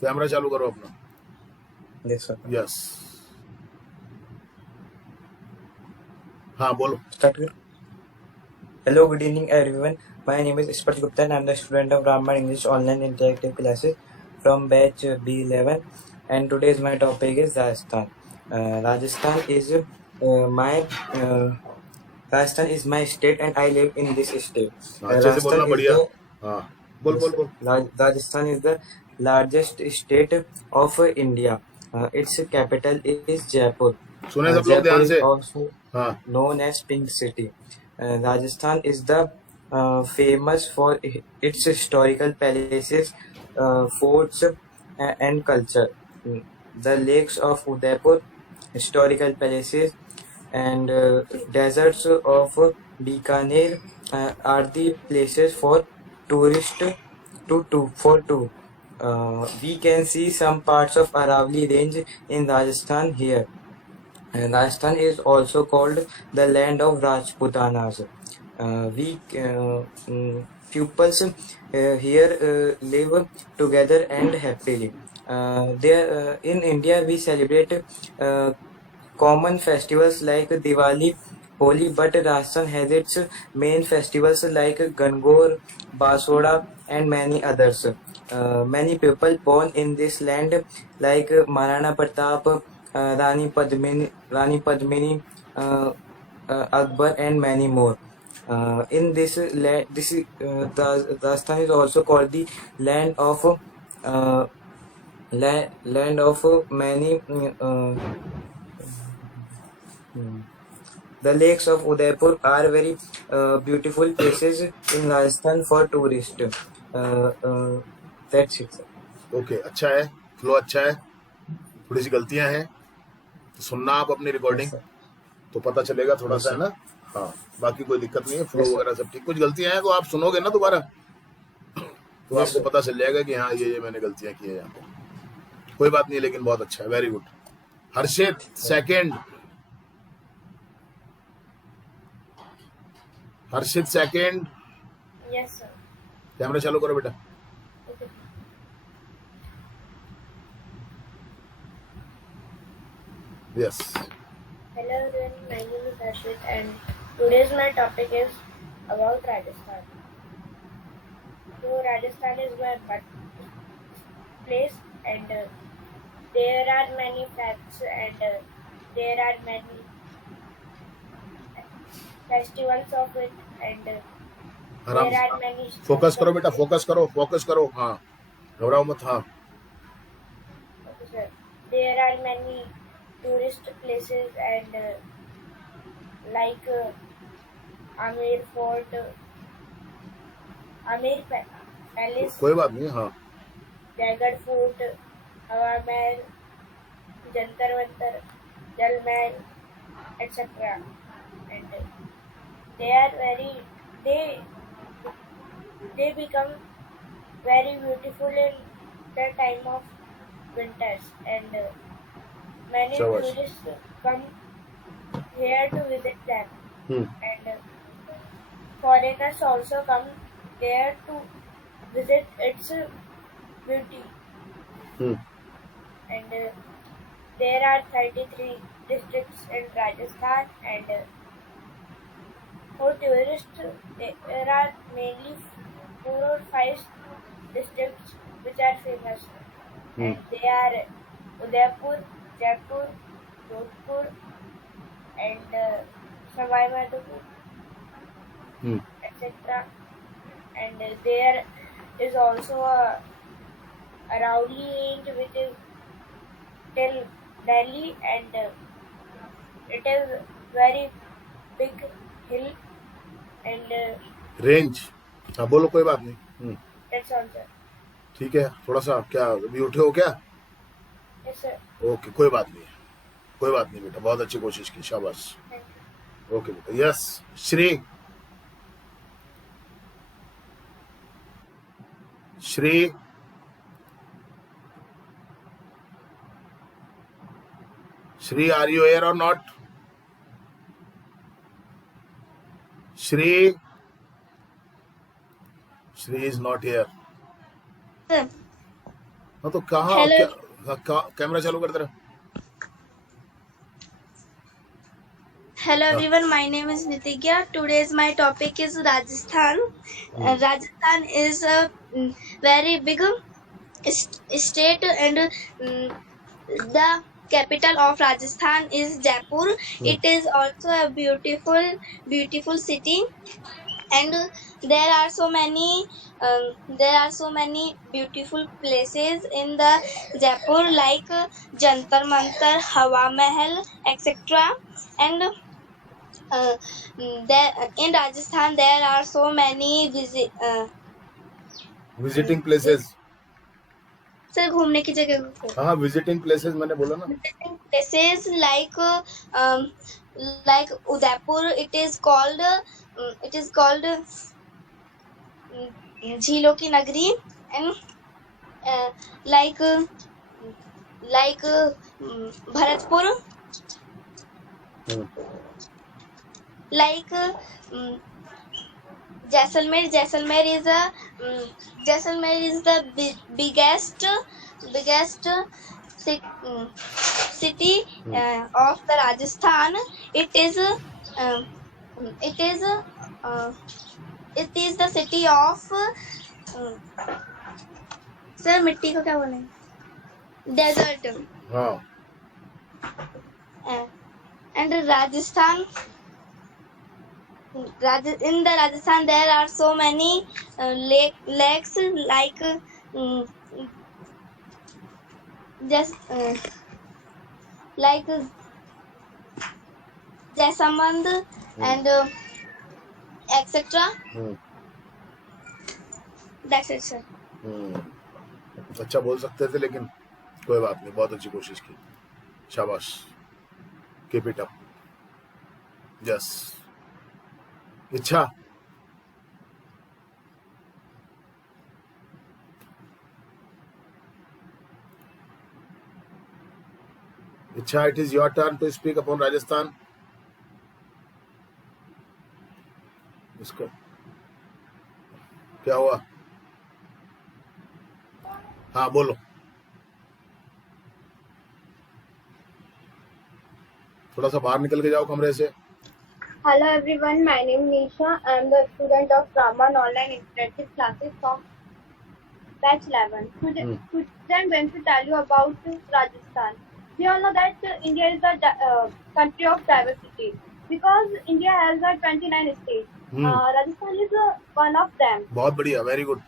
Camera चालू करो अपना। Yes, sir. यस, हाँ बोलो। Start here. Hello, good evening, everyone. My name is Ispat Gupta, and I'm the student of Brahman English Online Interactive Classes from batch B11. And today's my topic is Rajasthan. Rajasthan is my Rajasthan is my state, and I live in this state. अच्छे से बोलना, बढ़िया। हाँ, बोल Yes, बोल sir. बोल। Rajasthan is the largest state of India. Its capital is Jaipur. सुने सब लोग Jaipur ध्यान is से। also हाँ, known as Pink City. Rajasthan is the famous for its historical palaces, forts, and culture. The lakes of Udaipur, historical palaces, and deserts of Bikaner are the places for tourists to. We can see some parts of Aravalli Range in Rajasthan here. And Rajasthan is also called the land of Rajputanas. We pupils here live together and happily. There in India we celebrate common festivals like Diwali, Holi, but Rajasthan has its main festivals like Gangor, Basoda, and many others. Many people born in this land like Maharana Pratap, Rani Padmini, Akbar, and many more. In this land, Rajasthan is also called the land of land of many. The lakes of Udaipur are very beautiful places in Rajasthan for tourists. That's it, sir. Okay, अच्छा है, flow अच्छा है। थोड़ी सी गलतियां हैं तो सुनना आप अपनी Yes, रिकॉर्डिंग, sir. तो पता चलेगा थोड़ा Yes, सा, है sir. ना। हाँ, बाकी कोई दिक्कत नहीं है, फ्लो Yes, sir. वगैरह सब ठीक। कुछ गलतियां हैं तो आप सुनोगे ना दोबारा, तो Yes, आपको sir. पता चल जाएगा कि हाँ ये मैंने गलतियां की है यहाँ पे। कोई बात नहीं, लेकिन बहुत अच्छा है, वेरी गुड। हर्षित सेकंड, हर्षित सेकंड। Yes, sir. कैमरा चालू करो बेटा। Okay. Yes, Hello everyone, my name is Harshit and today's my topic is about Rajasthan. So Rajasthan is my birthplace and there are many facts and there are many festivals of it and आराम there से, are many focus streets करो of बेटा, it. Focus करो, focus करो। हाँ, घबराओ मत। हाँ, Okay, sir. There are many tourist places and like Amir Fort, Amir Palace, कोई बात नहीं। हाँ, जयगढ़ फोर्ट, हवा महल, जंतर मंतर, जल महल, etc. And they are very they they become very beautiful in the time of winters and many शाबाश। tourists come here to visit them hmm, and foreigners also come there to visit its beauty hmm, and there are 33 districts in Rajasthan and for tourists there are mainly 4 or 5 districts which are famous hmm, and they are Udaipur, Jaipur, Jodhpur and Savai Madhopur hmm. etc. And there is also a Arauli range which is till Delhi and it is very big hill and range, हाँ बोलो, कोई बात नहीं। that's all sir. ठीक है, थोड़ा सा क्या अभी उठे हो क्या? Yes sir. ओके, कोई बात नहीं, कोई बात नहीं बेटा, बहुत अच्छी कोशिश की, शाबाश। Thank you. ओके बेटा, yes. Shri, Shri, Shri, are you here or not? Shri, Shri is not here. हाँ तो कहाँ Hello, कैमरा चालू कर तेरा। hello everyone. My name is Nitigya. Today's my topic is Rajasthan. Rajasthan is a very big state, and the capital of Rajasthan is Jaipur. It is also a beautiful city, and there are so many beautiful places in the Jaipur, like Jantar Mantar, Hawa Mahal, etc. And there in Rajasthan there are so many visiting places. Sir घूमने की जगह को हाँ visiting places मैंने बोला ना। visiting places like Udaipur. It is called झीलों की नगरी, and like Bharatpur, like Jaisalmer. Jaisalmer is the biggest city of the Rajasthan. It is the city of sir मिट्टी को क्या बोलेंगे, डेजर्ट. हाँ And Rajasthan, in the Rajasthan there are so many lakes, like just like Jaisamand and etc. That's it, sir. अच्छा बोल सकते थे लेकिन कोई बात नहीं, बहुत अच्छी कोशिश की, शाबाश, keep it up. Yes Ichha, Ichha, it is your turn to speak upon Rajasthan. इसको क्या हुआ? हाँ बोलो। थोड़ा सा बाहर निकल के जाओ कमरे से। Hello everyone, my name is Nisha. I am the student of Brahman online interactive classes from batch 11. Today I am going to tell you about Rajasthan. We all know that India is the country of diversity, because India has 29 states. Rajasthan is one of them. बहुत बढ़िया, very good.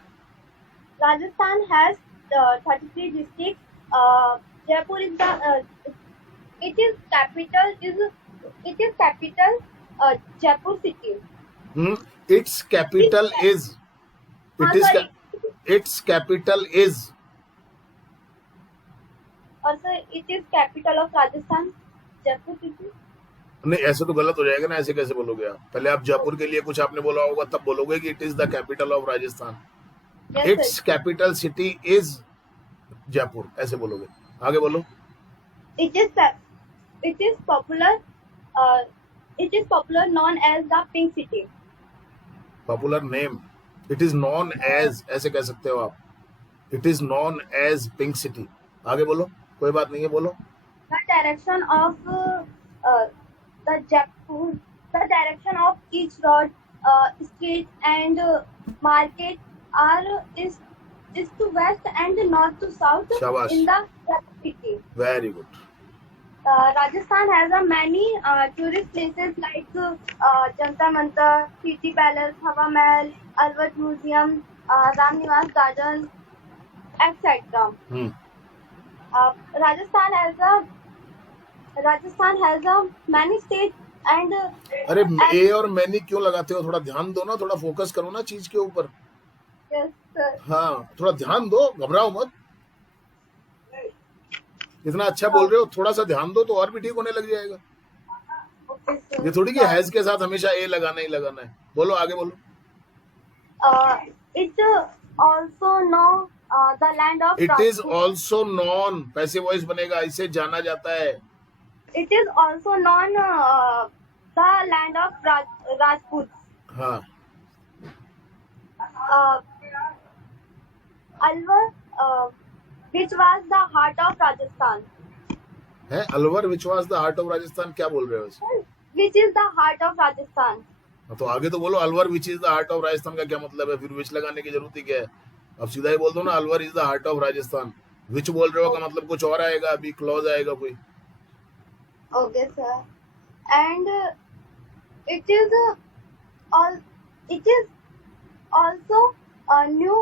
Rajasthan has 33 districts. Jaipur is the its capital Jaipur city. Its capital is. Its capital is. Also, it is capital of Rajasthan, Jaipur city. नहीं ऐसे तो गलत हो जाएगा ना, ऐसे कैसे बोलोगे आप? पहले आप जयपुर के लिए कुछ आपने बोला होगा, तब बोलोगे कि it is the capital of Rajasthan. It's capital city is Jaipur, ऐसे बोलोगे। आगे बोलो। It is popular known as the Pink City. Popular name, it is known as, ऐसे कह सकते हो आप। It is known as pink city. आगे बोलो, कोई बात नहीं है, बोलो। The direction of each road, street and market is to west and north to south. Shabash. In the city. Very good. Rajasthan has many tourist places like Jantar Mantar, City Palace, Hawa Mahal, Albert Museum, Ram Niwas Garden, etc. Rajasthan has many states and अरे ए और many क्यों लगाते हो? थोड़ा ध्यान दो ना, थोड़ा फोकस करो ना चीज के ऊपर। yes sir. हाँ थोड़ा ध्यान दो, घबराओ मत। इतना अच्छा बोल रहे हो, थोड़ा सा ध्यान दो तो और भी ठीक होने लग जाएगा। Okay, sir. ये थोड़ी कि हैज के साथ हमेशा ए लगाना ही लगाना है। बोलो, आगे बोलो। It also know the land of. It is also non, passive voice बनेगा, इसे जाना जाता है। It is also known the land of Rajputs. हाँ Alwar which was the heart of Rajasthan. है Alwar which was the heart of Rajasthan, क्या बोल रहे हो इसे? Which is the heart of Rajasthan. तो आगे तो बोलो Alwar which is the heart of Rajasthan का क्या मतलब है, फिर विच लगाने की जरूरत ही क्या है? अब सीधा ही बोल दो ना Alwar is the heart of Rajasthan. Which बोल रहे हो का मतलब कुछ और आएगा, अभी क्लॉज आएगा कोई। Okay, sir. And it is also a new.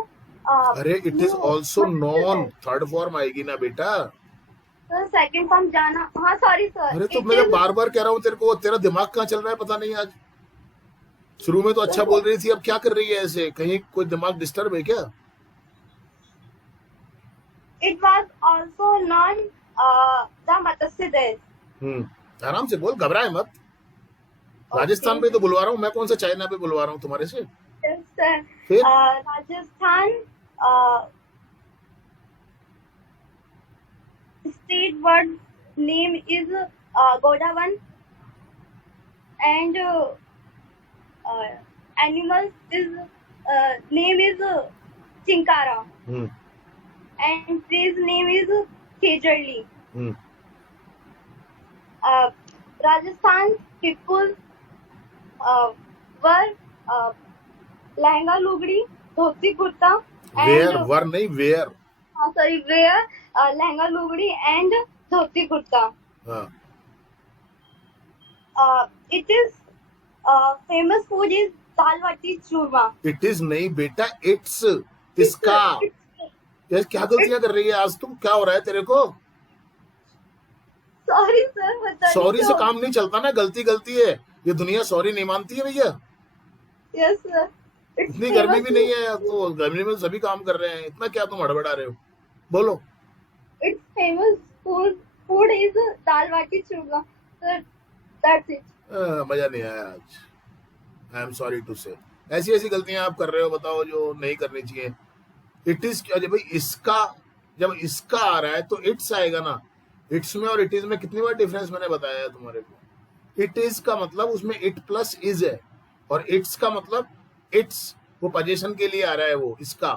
अरे it is also non, third form आएगी ना बेटा। सर सेकंड फॉर्म जाना, हाँ सॉरी सर। अरे तो मैं बार बार कह रहा हूँ तेरे को, तेरा दिमाग कहाँ चल रहा है पता नहीं आज। शुरू में तो अच्छा बोल रही थी, अब क्या कर रही है ऐसे, कहीं कोई दिमाग डिस्टर्ब है क्या? It was also known the Matsya Desh. आराम से बोल, घबराए मत। राजस्थान पे तो बुलवा रहा हूँ मैं, कौन सा चाइना पे बुलवा रहा हूँ तुम्हारे से। Yes, sir. फिर Rajasthan state word name is Godawan, and animals is name is Chinkara, hmm, and tree's name is Khejarli. Hmm, Rajasthan people were lehenga लुगड़ी धोती कुर्ता वेयर वर नहीं वेयर। sorry wear लहंगा लुगड़ी and धोती कुर्ता. हाँ It is famous food is dal baati churma. It is नहीं बेटा, it's, इसका। यार क्या गलतियां कर रही है आज तुम, क्या हो रहा है तेरे को? सॉरी सर, बता सॉरी से काम नहीं चलता ना, गलती गलती है, ये दुनिया सॉरी नहीं मानती है भैया। Yes sir. इतनी गर्मी भी नहीं है तो गर्मी में सभी काम कर रहे हैं, इतना क्या तुम हड़बड़ा रहे हो? बोलो। It's famous food is dal baati churma. Sir, that's it. मजा नहीं आया आज, आई एम सॉरी टू से। ऐसी ऐसी गलतियां आप कर रहे हो, बताओ, जो नहीं करनी चाहिए। इट इज क्या भाई, इसका जब इसका आ रहा है तो इट्स आएगा ना। इट्स में और इट इज में कितनी बार डिफरेंस मैंने बताया है तुम्हारे को। इट इज का मतलब उसमें इट प्लस इज है, और इट्स का मतलब इट्स वो पोजीशन के लिए आ रहा है, वो इसका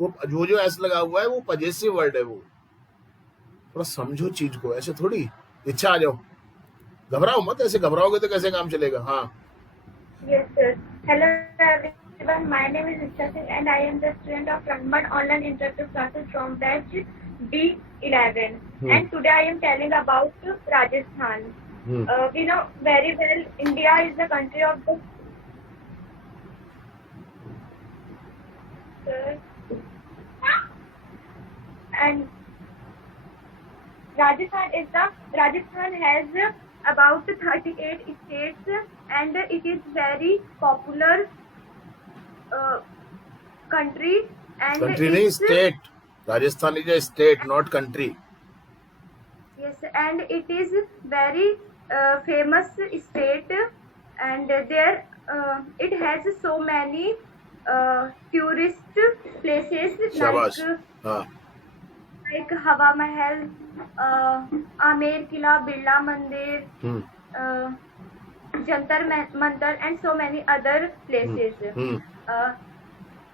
वो जो एस लगा हुआ है वो पजेसिव वर्ड है। वो थोड़ा समझो चीज को, ऐसे थोड़ी इच्छा आ जाओ। घबराओ मत, ऐसे घबराओगे तो कैसे काम चलेगा। हाँ Yes, sir. Hello, everyone. My name is Isha Singh, and I am the student of Rahman Online Interactive Classes from batch D11. And today I am telling about Rajasthan. We know very well India is the country of the. And Rajasthan has about 38 states, and it is very popular country. And country नहीं, state. Rajasthan is a state not country. Yes, and it is very famous state, and there it has so many tourist places शाबाश। हाँ like Hawa Mahal, Amer Kila, Birla Mandir, Jantar Mantar, and so many other places.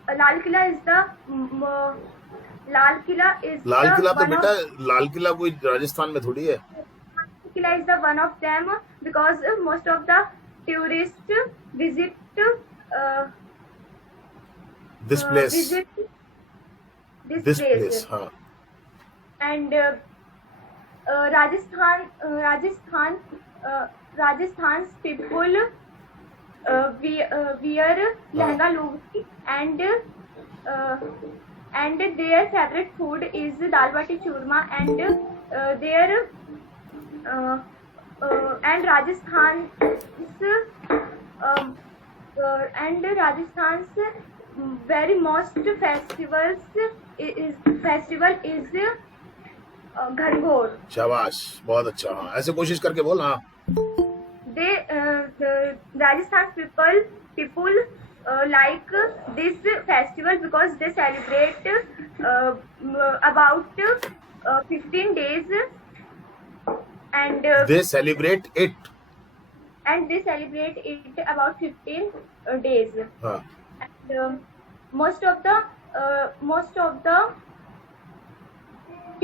Lal Kila is the Lal Qila तो बेटा, लाल किला कोई राजस्थान में थोड़ी है। Kila is the one of them because most of the tourists visit this place, this this place. Place. हाँ And Rajasthan's people wear lehenga lugdi, and their favorite food is dal bati churma, and and Rajasthan's very most festival is Ghargor. शाबाश, बहुत अच्छा। हाँ ऐसे कोशिश करके बोल। हाँ The Rajasthan people like this festival because they celebrate about 15 days, and they celebrate it. they celebrate it about 15 days. हाँ And most of the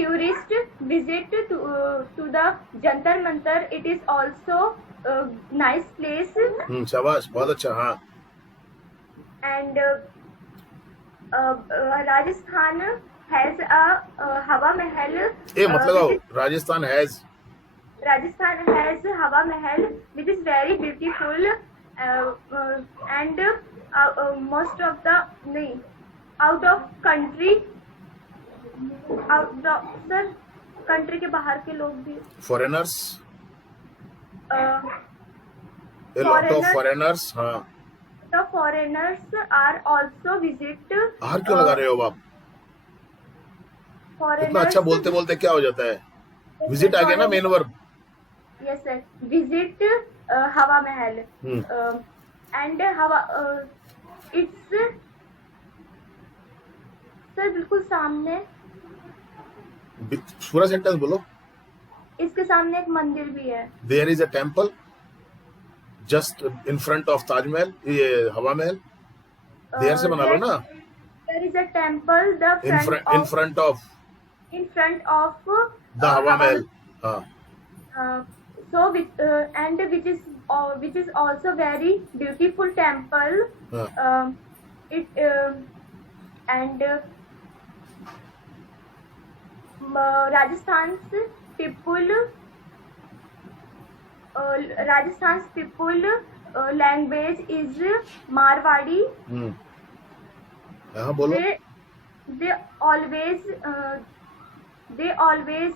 tourist visit to the Jantar Mantar. It is also a nice place. शाबाश, बहुत अच्छा. हाँ, And Rajasthan has a Hawa Mahal. ये मतलब Rajasthan has. Rajasthan has Hawa Mahal, which is very beautiful, and most of the out of country, country के बाहर के लोग भी, foreigners, a lot of foreigners. हाँ, the foreigners are also visit. बाहर क्यों लगा रहे हो आप? इतना Foreigners, अच्छा बोलते बोलते क्या हो जाता है? विजिट आ गया ना main verb. yes sir, visit Hawa Mahal. And Hawa, it's sir बिल्कुल सामने, पूरा सेंटेंस बोलो. इसके सामने एक मंदिर भी है. There is a temple just in front of Taj Mahal, ये हवा महल. देयर से बना लो ना. There is a temple in front of the हवा महल. हाँ, so and which is also very beautiful temple. It and Rajasthan's people language is Marwadi. हाँ बोलो. They always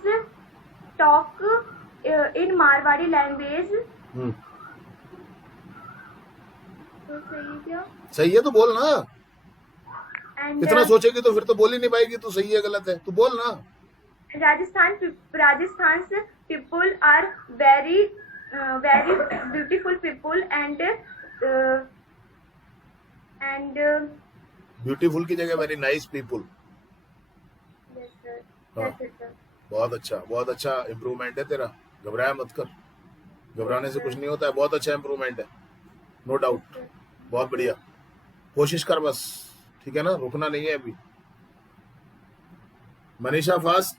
talk in Marwadi language. तो सही है क्या? सही है तो बोल ना. And इतना सोचेगी तो फिर तो बोल ही नहीं पाएगी. तो सही है गलत है तो बोल ना. Rajasthan's people are very beautiful people and beautiful की जगह very nice people. yes sir, हाँ. that's it sir. बहुत अच्छा इम्प्रूवमेंट है तेरा. घबराया मत कर. घबराने से कुछ नहीं होता है. बहुत अच्छा इम्प्रूवमेंट है, नो डाउट. बहुत बढ़िया. कोशिश कर बस, ठीक है ना. रुकना नहीं है अभी. मनीषा फर्स्ट.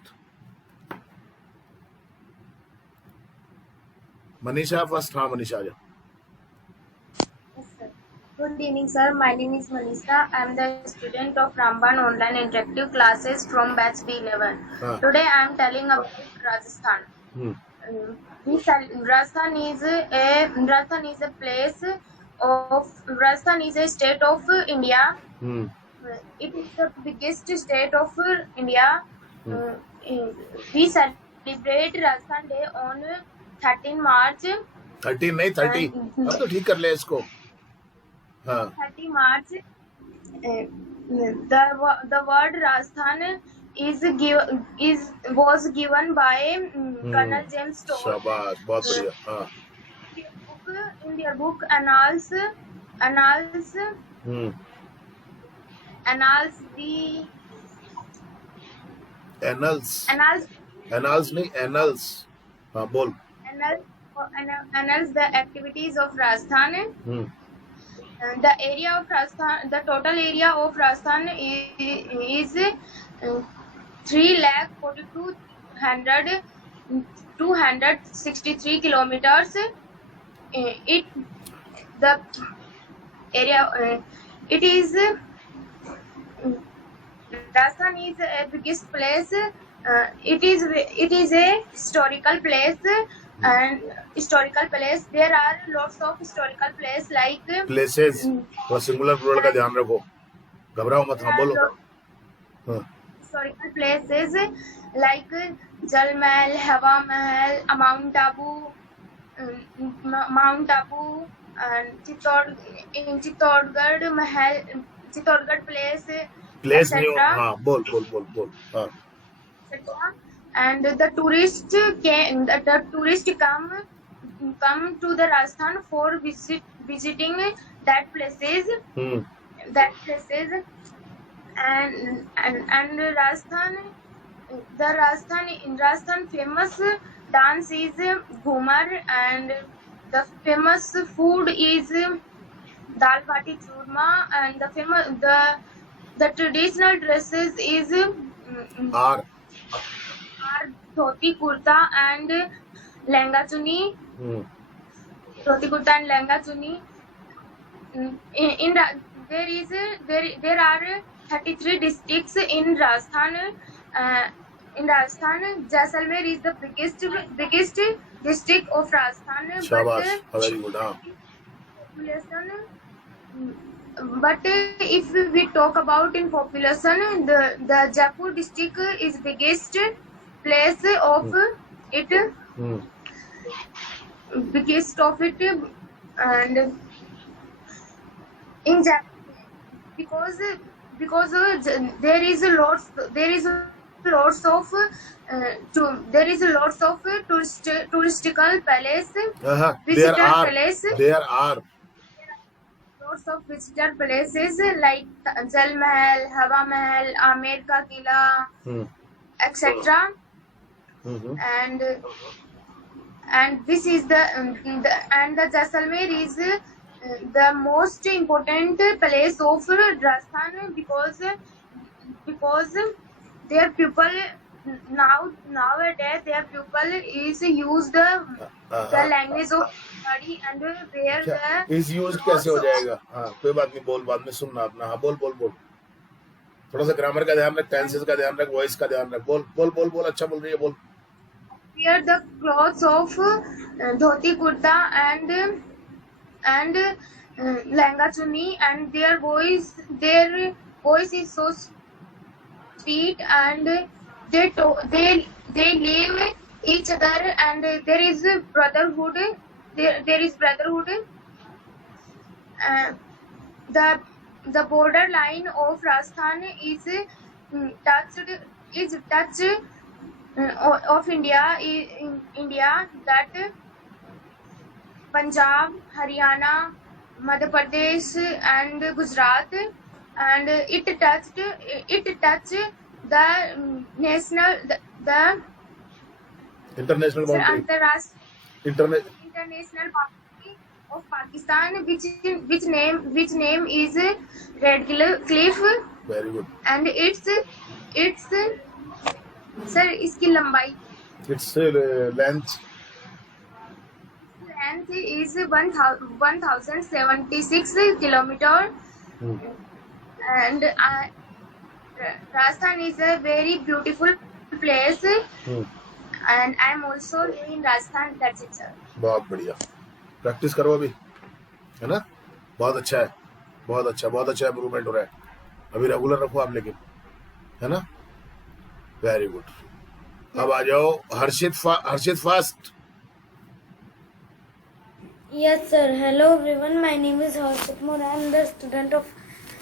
हाँ मनीषा आ जा. Yes, sir. Good evening, sir. My name is Manisha. I am the student of Ramban Online Interactive Classes from batch B11. Today I am telling about Rajasthan. Rajasthan is a state of India. It is the biggest state of India. We celebrate Rajasthan Day on 13 March. 13 नहीं 30. अब तो ठीक कर ले इसको. हाँ. 30 March. The word Rajasthan was given by Colonel James Todd. शाबाश, बहुत बढ़िया. हाँ. In their book Annals नहीं Annals. हाँ बोल. Annals the activities of Rajasthan. The area of Rajasthan, the total area of Rajasthan is 3,42,263 kilometers. Rajasthan is a biggest place. It is a historical place. And historical place, there are lots of historical place like places. तो singular plural का ध्यान रखो. घबराओ मत. हाँ बोलो. Historical places like Jal Mahal, Hawa Mahal, Mount Abu, and Chittorgarh Mahal, Chittorgarh place नहीं. हाँ बोल. हाँ. And the tourists come to the Rajasthan for visiting that places. And Rajasthan, in Rajasthan famous dance is Ghumar, and the famous food is dal bati churma, and the traditional dresses is dhoti kurta and lehenga chuni. Dhoti kurta and lehenga chuni. There are 33 districts in Rajasthan. Jaisalmer is the biggest district of Rajasthan. शाबाश, very good. हाँ. Population. But if we talk about in population, the Jaipur district is biggest place of it, biggest of it, and in Jaipur because there is lots of touristical palace, visitor palace. There are. Lots of visitor places like Jal Mahal, Hawa Mahal, Amer ka Kila, etc. And this is the Jaisalmer is the most important place of Rajasthan because their people nowadays their people is use the language of Mari and where the इस use कैसे हो जाएगा? हाँ, कोई बात नहीं, बोल, बाद में सुनना अपना. हाँ, बोल. थोड़ा सा ग्रामर का ध्यान रख, टेंसेस का ध्यान रख, वॉइस का ध्यान रख. बोल. अच्छा बोल रही है, बोल. wear the clothes of dhoti kurta and lehenga chuni, and their voice is so sweet, and they live each other, and there is brotherhood. The border line of Rajasthan is touched of India that Punjab, Haryana, Madhya Pradesh and Gujarat, and it touched the international boundary. International boundary of Pakistan, which name is Red Cliff. Very good. And its sir, इसकी लंबाई Its length is 1076 kilometer, and Rajasthan is a very beautiful place, and I am also living in Rajasthan. That's it, sir. बहुत बढ़िया. Practice करो अभी, है ना? बहुत अच्छा है, बहुत अच्छा इम्प्रूवमेंट हो रहा है. अभी रेगुलर रखो आप, लेकिन, है ना? Very good. अब आ जाओ हर्षित fast. Yes, sir. Hello, everyone. My name is Harshit Moore. I am the student of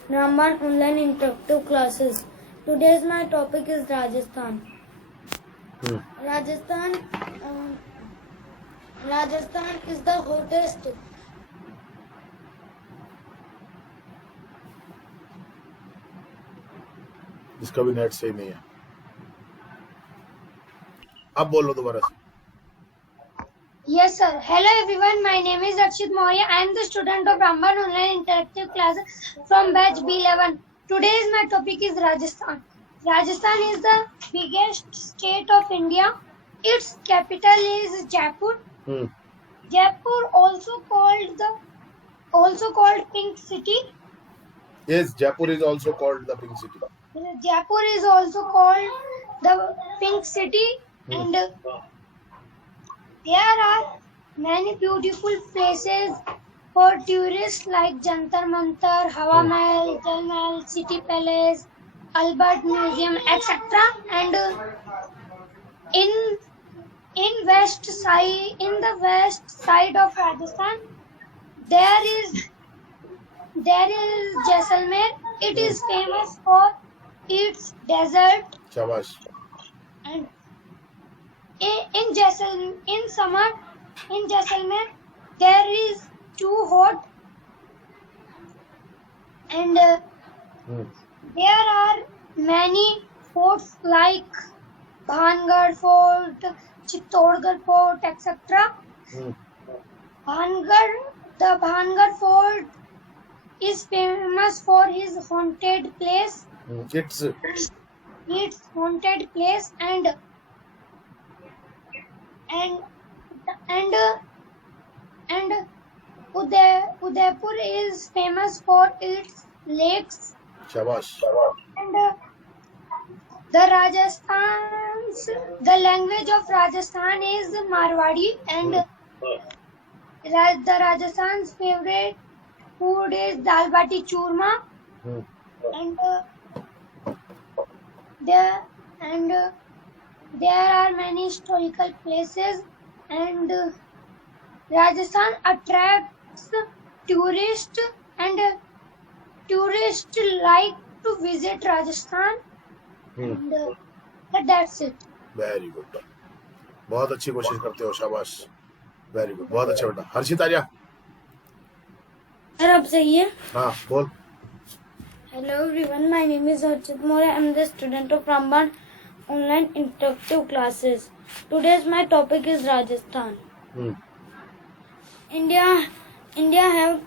Ramban Online Interactive Classes. Today's my topic is Rajasthan. Rajasthan is the hottest. इसका भी net सही नहीं है. अब बोलो दोबारा से. Yes, sir. Hello, everyone. My name is Akshit Maurya. I am the student of Ramban Online Interactive Classes from batch B11. Today's my topic is Rajasthan. Rajasthan is the biggest state of India. Its capital is Jaipur. Jaipur also called Pink City. Yes, Jaipur is also called the Pink City. Jaipur is also called the Pink City, and there are many beautiful places for tourists like Jantar Mantar, Hawa Mahal, Jal Mahal, City Palace, Albert Museum, etc. And in the west side of Rajasthan, there is Jaisalmer. It is famous for its desert. शाबाश. And in summer in Jaisalmer there is too hot, and there are many forts like Bhangarh Fort, Chittorgarh Fort, etc. The Bhangarh Fort is famous for his haunted place. Its haunted place, and Jaipur is famous for its lakes, शाबाश. and the language of Rajasthan is Marwadi, and the Rajasthan's favorite food is dal bati churma, and there are many historical places, and Rajasthan attracts tourists, and tourists like to visit Rajasthan, and that's it. Very good. बहुत अच्छी कोशिश करते हो. शाबाश. Very good. बहुत अच्छा बेटा. हर्षित Arya. Sir अब सही है. हाँ बोल. Hello everyone, my name is Archit More. I am the student of Ramban online interactive classes. Today's my topic is Rajasthan. India has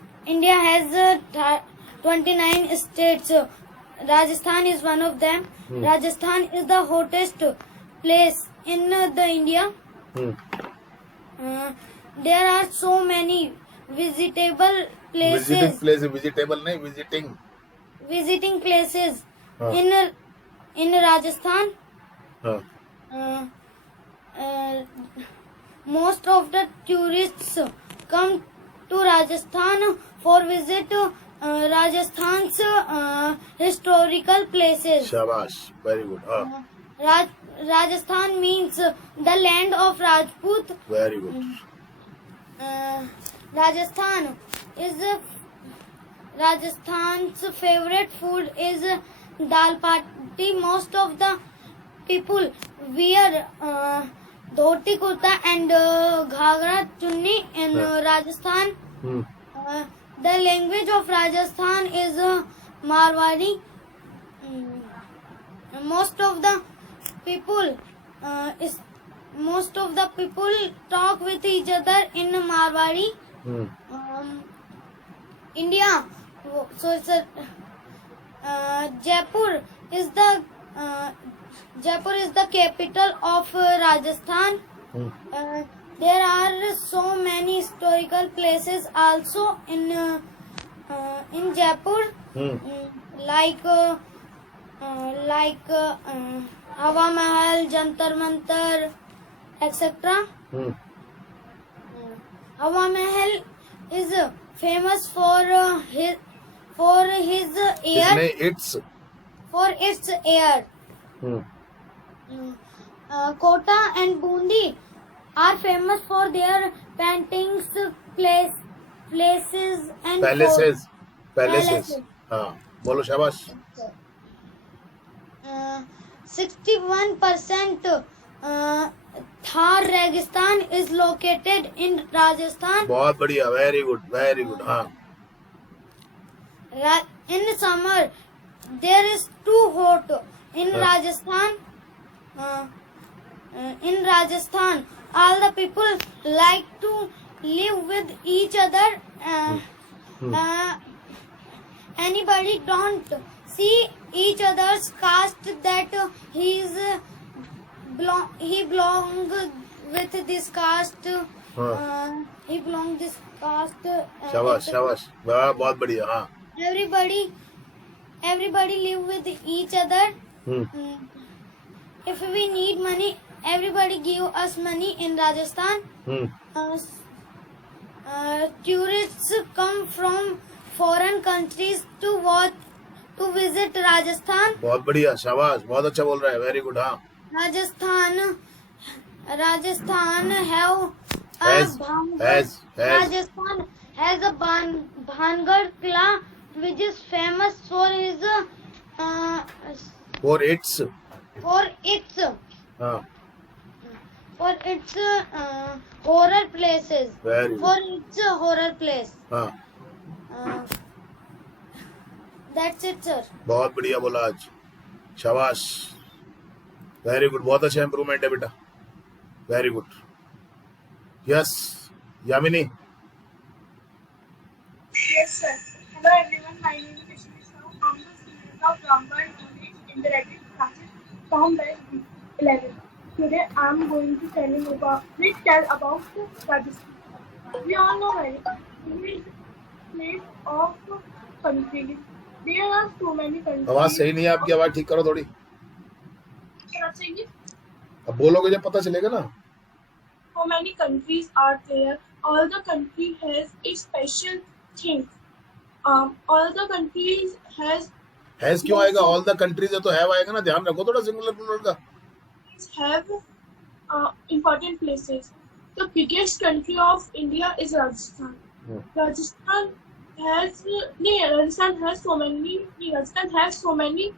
29 states. Rajasthan is one of them. Rajasthan is the hottest place in the India. There are so many visitable places. Visitable नहीं, Visiting places हाँ. in Rajasthan. हाँ. Most of the tourists come to Rajasthan for visit Rajasthan's historical places. शाबाश. Very good. हाँ. Rajasthan means the land of Rajput. Very good. Rajasthan's favorite food is dal bati. Most of the people wear dhoti kurta and ghagra chunni in Rajasthan. The language of Rajasthan is Marwadi. Most of the people talk with each other in Marwadi. Jaipur is the capital of Rajasthan. There are so many historical places also in Jaipur, like Hawa Mahal, Jantar Mantar, etc. Hawa Mahal is famous for his air. It's For its air. Kota and Bundi are famous for their paintings, places and palaces. Palaces. हाँ बोलो. शाबाश. 61% Thar Registan is located in Rajasthan. बहुत बढ़िया. Very good. Very good. हाँ. In summer, there is too hot in Rajasthan. In Rajasthan, all the people like to live with each other. Anybody don't see each other's caste that he belong with this caste. He belong this caste. शाबाश. शाबाश. बहुत बढ़िया. हाँ. Everybody live with each other. If we need money, everybody give us money in Rajasthan. Tourists come from foreign countries to visit Rajasthan. बहुत बढ़िया. शाबाश. बहुत अच्छा बोल रहा है. Very good. हाँ. Rajasthan Rajasthan has a Bhangar Killa, which is famous for its horror places. Very good. For its horror place. हाँ. That's it, sir. बहुत बढ़िया बोला आज. शाबाश. Very good. बहुत अच्छा इम्प्रूवमेंट है बेटा. Very good. Yes. Yamini. Yes, sir. Hello everyone, my name is Ishmi. I'm the student of Ramban Interactive Classes from batch 11. Today I'm going to tell about Rajasthan. We all know very place of countries. There are so many countries. आवाज सही नहीं है आपकी, आवाज ठीक करो थोड़ी. Can I say it? अब बोलोगे जब पता चलेगा ना. How many countries are there? All the country has its special things. All the countries has क्यों आएगा? ऑल द कंट्रीज है तो हैव आएगा ना. ध्यान रखो थोड़ा सिंगुलर प्लूरल का. have important places. The biggest country of India is Rajasthan. Rajasthan has so many.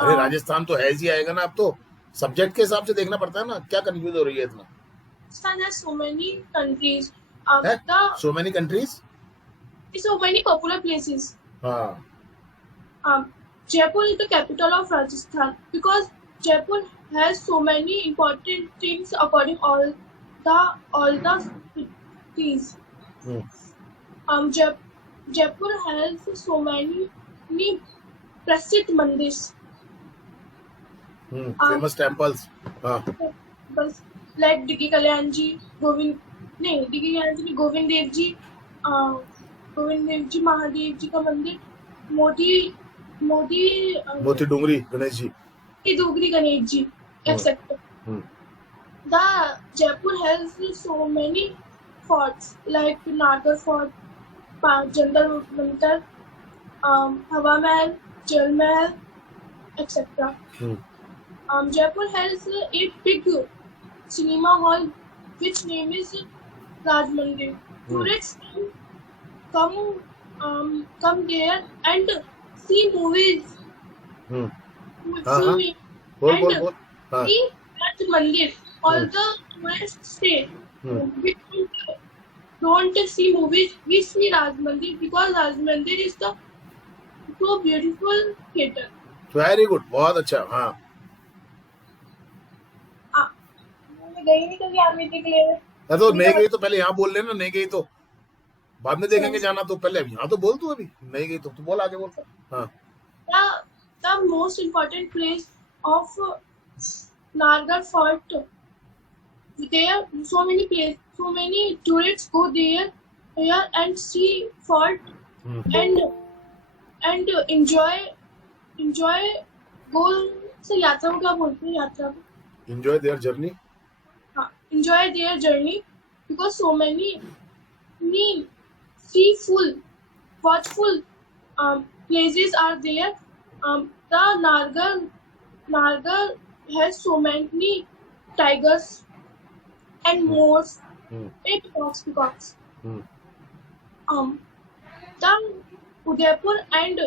अरे राजस्थान तो हैज ही आएगा ना. अब तो सब्जेक्ट के हिसाब से देखना पड़ता है ना. क्या कंफ्यूज हो रही है इतना? Rajasthan has so many countries. है? So many countries? So many popular places. हाँ. Jaipur is the capital of Rajasthan because Jaipur has so many important things according all the cities. Jaipur has so many प्रसिद्ध मंदिर. Famous temples. हाँ. बस like डिगी कल्याण जी, गोविंद देव जी, महादेव जी का मंदिर, मोती Dungri Ganesh ji, etc. The Jaipur has so many forts like Nagar Fort, Jantar Mantar, Hawa Mahal, Jal Mahal, etc. Jaipur has a big cinema hall which name is Raj Mandir. Tourists come there and see movies. बोल. हाँ. See Raj Mandir. All the tourists stay. We don't see movies. We see Raj Mandir because Raj Mandir is the so beautiful theater. Very good. बहुत अच्छा. हाँ. मैं गई नहीं कभी आप मीटिंग के लिए. तो नहीं गई तो पहले यहाँ बोल लेना. नहीं गई तो बाद में देखेंगे. जाना तो पहले यहाँ तो बोल. तू अभी नहीं गई तो बोल. आगे बोल. हाँ. The most important place of Nargar Fort. There so many tourists go there and see fort and enjoy go से यात्रा को क्या बोलते हैं? यात्रा को enjoy their journey. हाँ, enjoy their journey because so many seaful, watchful places are there. The Nargar has so many tigers and moors, 8 peacocks. The Udaipur and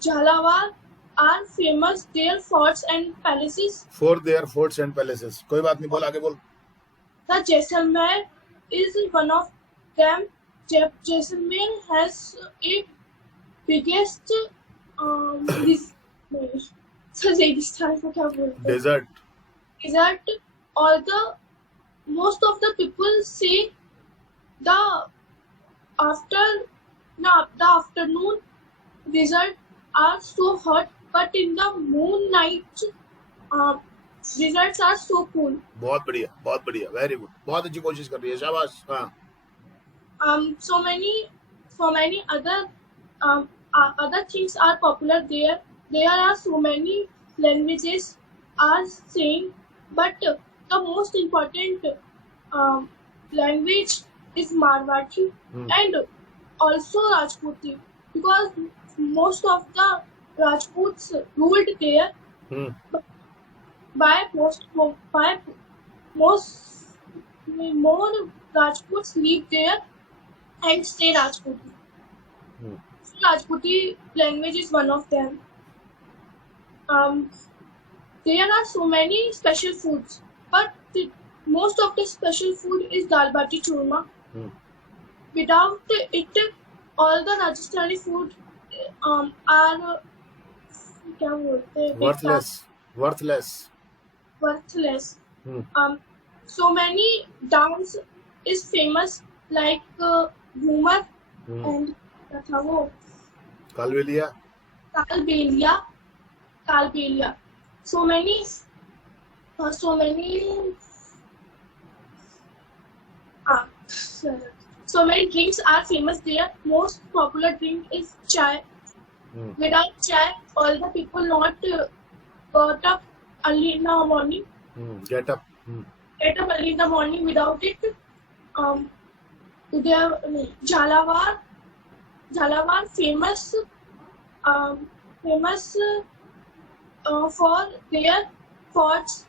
Jhalawar are famous their forts and palaces. For their forts and palaces. कोई बात नहीं. बोल. आगे बोल. The Jaisalmer is one of them. Jaisalmer has a biggest रेगिस्तान को क्या बोलते हैं? Desert. Most of the people say the afternoon desert are so hot, but in the moon night deserts are so cool. बहुत बढ़िया. Very good. बहुत अच्छी कोशिश कर रही है. शाबाश. हाँ. So many other things are popular there. There are so many languages are same, but the most important language is Marwahi and also Rajputi because most of the Rajputs ruled there by more Rajputs live there and stay Rajputi. Rajputi language is one of them. There are so many special foods, but most of the special food is dal bati churma. Without it, all the Rajasthani food are क्या बोलते हैं? Worthless. So many dance is famous like Ghumar and क्या था वो? Kalbelia. So many. so many drinks are famous there. Most popular drink is chai. Without chai, all the people not got up early in the morning. Get up. Get up early in the morning without it. There, Jhalawar famous for their forts,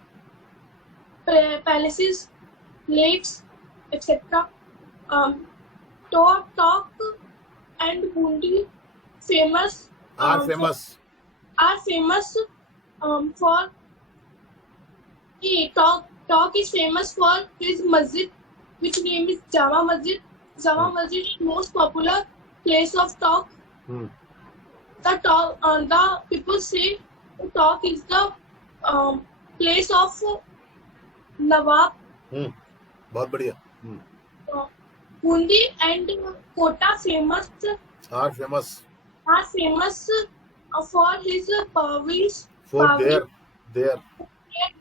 palaces, lakes, etc. Talk and Bundi famous Are famous. are famous for Talk is famous for his masjid, which name is Jama Masjid. Jama Masjid is most popular place of Talk. The people say Talk is the place of Nawab. बहुत बढ़िया. Bundi and Kota famous Are famous. For his Bawris. For their.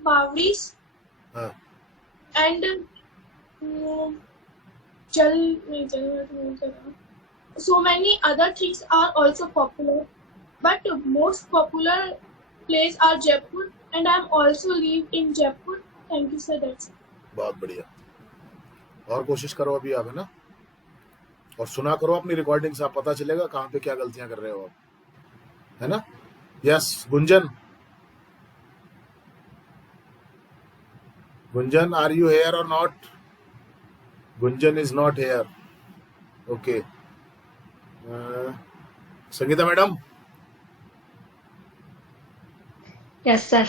Bawris. हाँ. And so many other things are also popular, but most popular place are Jaipur, and I am also live in Jaipur. Thank you, sir. That's it. बहुत बढ़िया. और कोशिश करो अभी आप, है ना, और सुना करो अपनी रिकॉर्डिंग से, आप पता चलेगा कहाँ पे क्या गलतियां कर रहे हो आप, है ना. Yes Gunjan. Gunjan, are you here or not? Gunjan is not here. Okay. Sangeeta madam. Yes, sir.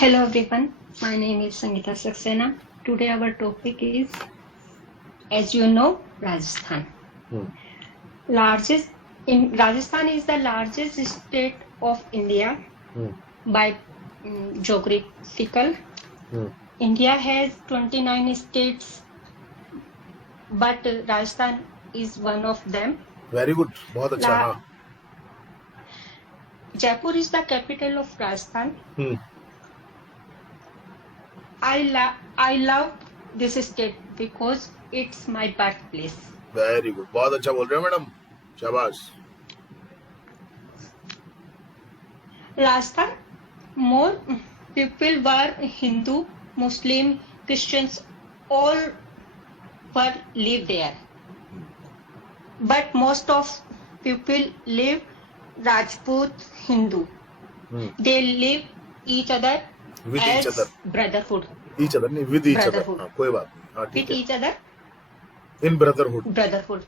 Hello, everyone. My name is Sangeeta Saxena. Today, our topic is, as you know, Rajasthan. Rajasthan is the largest state of India by geographical. India has 29 states, but Rajasthan is one of them. Very good. बहुत अच्छा. हाँ. Jaipur is the capital of Rajasthan. I love this state because it's my birthplace. Very good. बहुत अच्छा बोल रहे हो madam. शाबाश. Rajasthan, more people were Hindu, Muslim, Christians, all were live there. But most of people live Rajput Hindu. They live each other With as each other. brotherhood. Each other नहीं, with each other. Brotherhood. हाँ, कोई बात नहीं. हाँ, ठीक With है. each other, In brotherhood. brotherhood.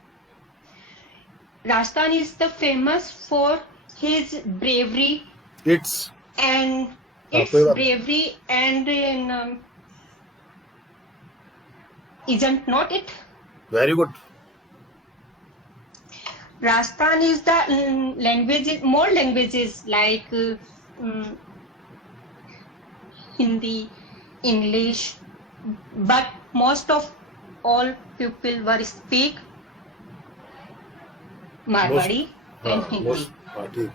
Rajasthan is the famous for his bravery It's. and its कोई बात नहीं. bravery and isn't not it? Very good. Rajasthan is the languages, more languages like Hindi, English, but most of all people were speak Marwari and हाँ, Hindi. हाँ, ठीक.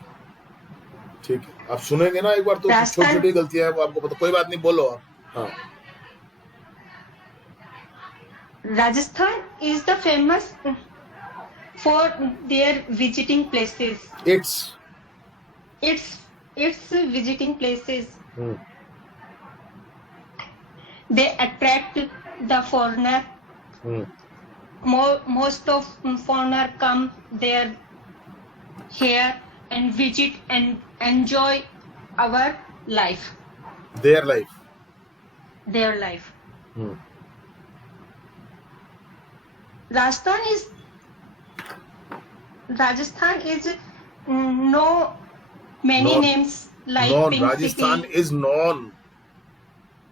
ठीक है. आप सुनेंगे ना एक बार तो राजस्थान- छोटी छोटी गलतियां हैं वो आपको पता. कोई बात नहीं, बोलो आप. हाँ. Rajasthan is the famous for their visiting places. It's. Its visiting places. Hmm. They attract the foreigner. Hmm. Most of foreigner come there here and visit and enjoy our life, Their life. their life. Hmm. Rajasthan is no many Known. names like Known. Pink Rajasthan City. is known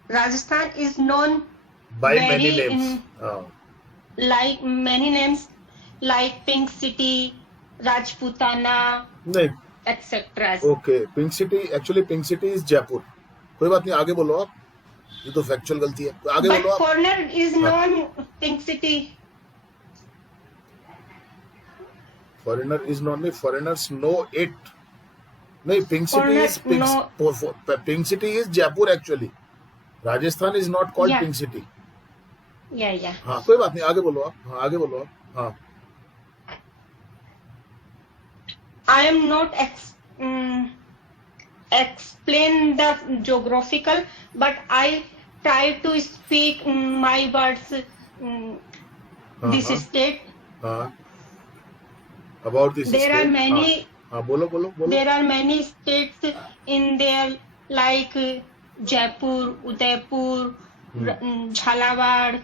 Rajasthan is known by very many names. like many names like Pink City, Rajputana, नहीं. etc. Okay. Pink city, actually pink city is Jaipur. कोई बात नहीं, आगे बोलो आप. ये तो factual गलती है. आगे But बोलो आप. foreigner is known Pink City. Foreigner is not नहीं. Foreigners know it. नहीं, pink city Foreigners is pink city is Jaipur actually. Rajasthan is not called Yeah. Pink city. Yeah. हाँ कोई बात नहीं, आगे बोलो आप, हाँ आगे बोलो आप, हाँ I am not explain the geographical, but I try to speak my words. हाँ This हाँ state. हाँ about this There are state, many. हाँ बोलो बोलो बोलो, There are many states in there like Jaipur, Udaipur, Jhalawad,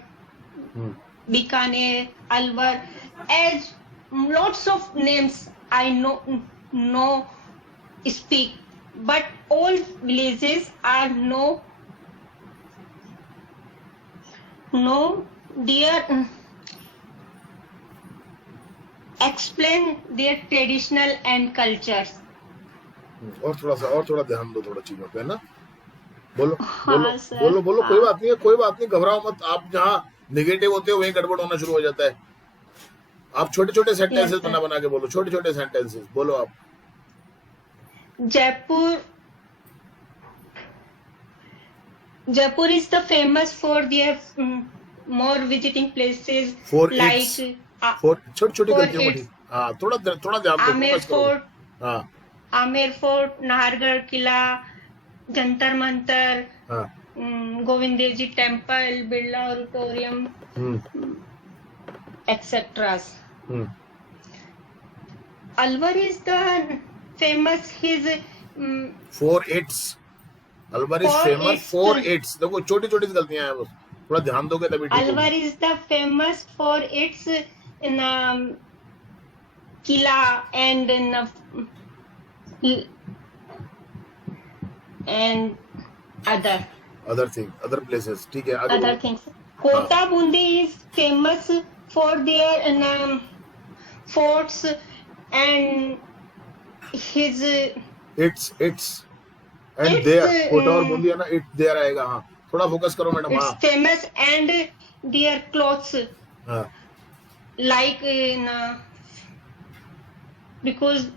hmm, Bikaner, Alwar. As lots of names I know speak, but all villages are no dear explain their traditional and cultures. और थोड़ा ध्यान दो थोड़ा चीजों पे, है ना, बोलो हाँ, बोलो सर, बोलो बोलो, हाँ। कोई बात नहीं है, कोई बात नहीं, घबराओ मत, आप जहाँ निगेटिव होते हो वहीं गड़बड़ होना शुरू हो जाता है। आप छोटे छोटे सेंटेंसेस Yes, sir. बना बना के बोलो, छोटे छोटे सेंटेंसेस बोलो आप। Jaipur is the famous for their more visiting places For like its, छोटी छोटी for गलतियों को its ठीक, हाँ थोड़ा ध्यान दो, Amer फोकस करो, Fort, हाँ Amer Fort, Nahargarh Kila, Jantar Mantar, हाँ Govind Dev Ji Temple, Birla Auditorium, etc. Alwar is the famous his for its, Alwar is For famous its- for its, देखो छोटी छोटी गलतियां हैं बस, थोड़ा ध्यान दोगे तभी ठीक Alwar होगी। is the famous for its kila and other thing, other places, ठीक है आगे other बोलो। things. Kota Bundi is famous for their forts and his it's and It's, there, Kota और बूंदी है ना, इट देयर आएगा, हाँ थोड़ा फोकस करो मैडम, it's हाँ famous and their clothes हाँ like because